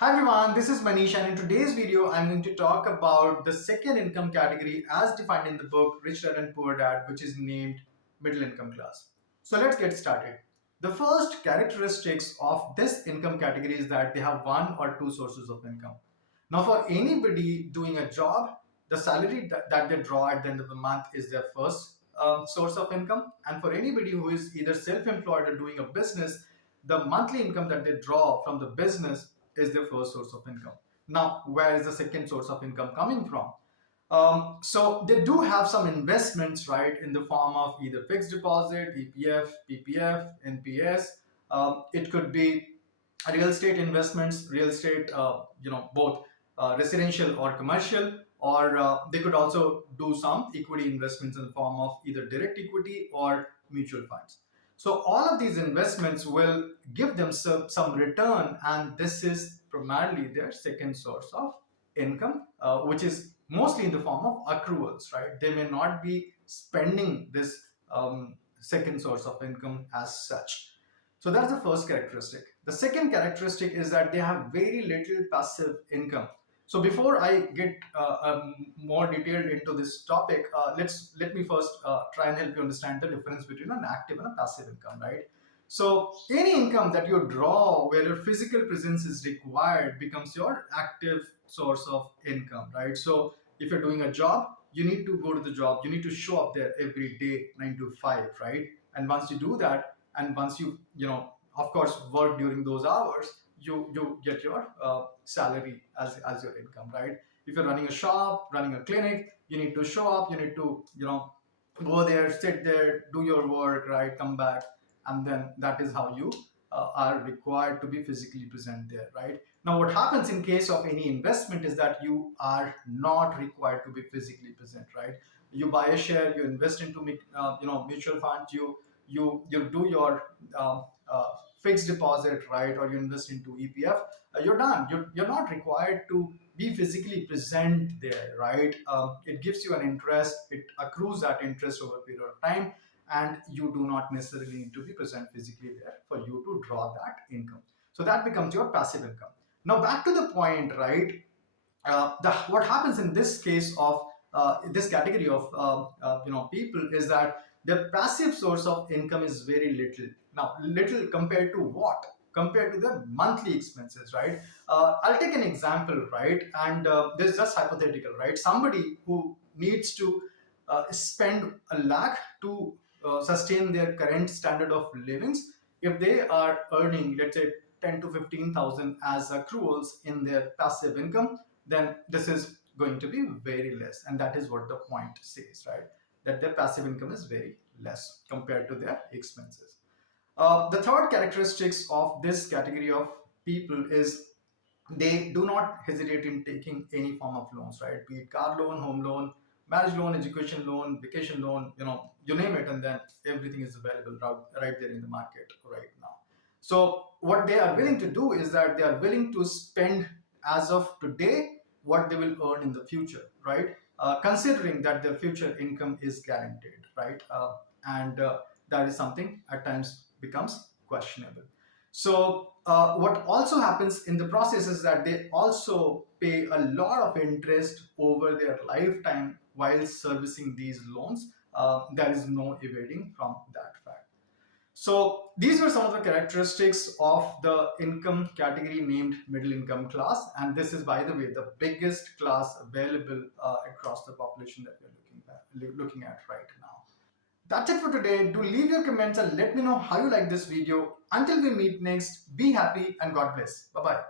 Hi everyone, this is Manish, and in today's video I'm going to talk about the second income category as defined in the book Rich Dad and Poor Dad, which is named middle income class. So let's get started. The first characteristics of this income category is that they have one or two sources of income. Now for anybody doing a job, the salary that they draw at the end of the month is their first source of income, and for anybody who is either self-employed or doing a business, the monthly income that they draw from the business is their first source of income. Now, where is the second source of income coming from? So they do have some investments, right, in the form of either fixed deposit, EPF, PPF, NPS. It could be real estate investments, real estate, both residential or commercial, or they could also do some equity investments in the form of either direct equity or mutual funds. So all of these investments will give them some return, and this is primarily their second source of income, which is mostly in the form of accruals, right? They may not be spending this second source of income as such. So that's the first characteristic. The second characteristic is that they have very little passive income. So before I get more detailed into this topic, let me first try and help you understand the difference between an active and a passive income, right? So any income that you draw where your physical presence is required becomes your active source of income, right? So if you're doing a job, you need to go to the job, you need to show up there every day, 9 to 5, right? And once you do that, and once of course work during those hours, you get your salary as your income, right? If you're running a shop, running a clinic, you need to show up, you need to go there, sit there, do your work, right, come back, and then that is how you are required to be physically present there, right? Now what happens in case of any investment is that you are not required to be physically present, right? You buy a share, you invest into mutual funds, you do your um, fixed deposit, right, or you invest into EPF, you're done. You're not required to be physically present there, right? It gives you an interest, it accrues that interest over a period of time, and you do not necessarily need to be present physically there for you to draw that income. So that becomes your passive income. Now back to the point, right? What happens in this case of this category of people is that their passive source of income is very little. Now, little compared to what? Compared to the monthly expenses, right? I'll take an example, right? And this is just hypothetical, right? Somebody who needs to spend a lakh to sustain their current standard of livings, if they are earning, let's say, 10 to 15,000 as accruals in their passive income, then this is going to be very less, and that is what the point says, right? That their passive income is very less compared to their expenses. The third characteristics of this category of people is they do not hesitate in taking any form of loans, right? Be it car loan, home loan, marriage loan, education loan, vacation loan, you name it, and then everything is available right there in the market right now. So what they are willing to do is that they are willing to spend as of today what they will earn in the future, right? Considering that their future income is guaranteed, right? And that is something at times becomes questionable. So what also happens in the process is that they also pay a lot of interest over their lifetime while servicing these loans. There is no evading from that fact. So these were some of the characteristics of the income category named middle income class. And this is, by the way, the biggest class available across the population that we're looking at right now. That's it for today. Do leave your comments and let me know how you like this video. Until we meet next, be happy and God bless. Bye-bye.